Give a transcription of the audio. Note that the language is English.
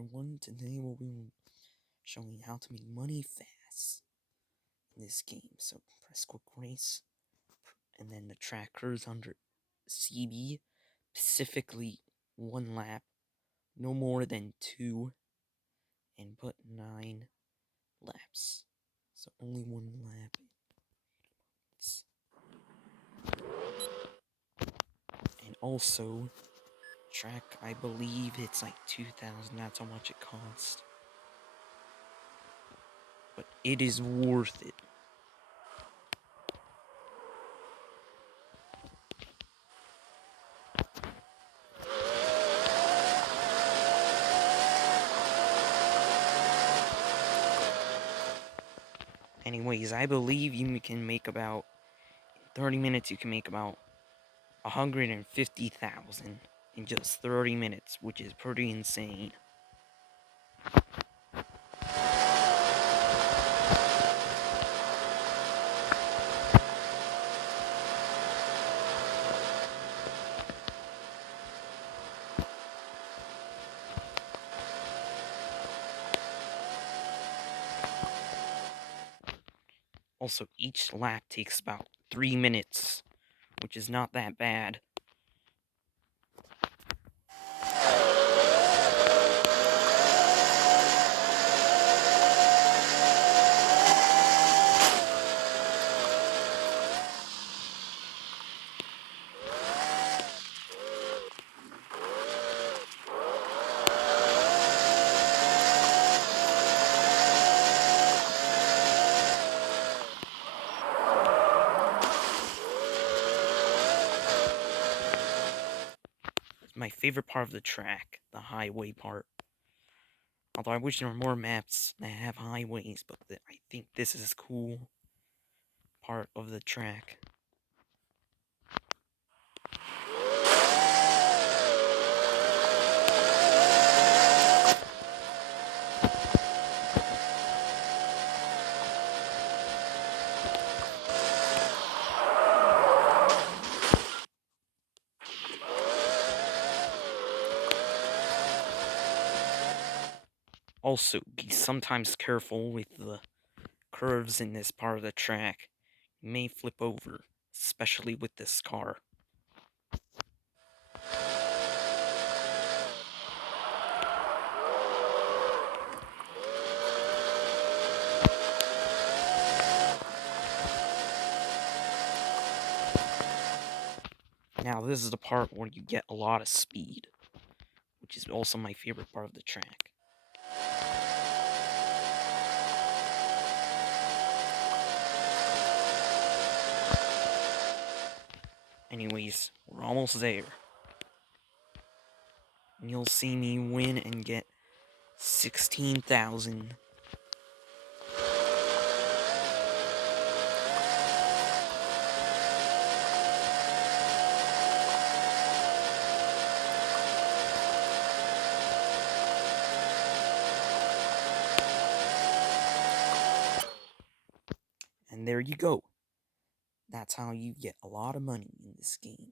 everyone, today we'll be showing you how to make money fast in this game. So press quick race, and then the trackers under CB, specifically 1 lap, no more than 2, and put 9 laps. So only 1 lap. And also, track, I believe it's like 2,000, that's how much it costs. But it is worth it. Anyways, I believe you can make about, in 30 minutes, you can make about 150,000 in just 30 minutes, which is pretty insane. Also, each lap takes about 3 minutes, which is not that bad. My favorite part of the track, the highway part. Although I wish there were more maps that have highways, but I think this is a cool part of the track. Also, be sometimes careful with the curves in this part of the track. You may flip over, especially with this car. Now, this is the part where you get a lot of speed, which is also my favorite part of the track. Anyways, we're almost there. And you'll see me win and get 16,000. And there you go. That's how you get a lot of money in this game.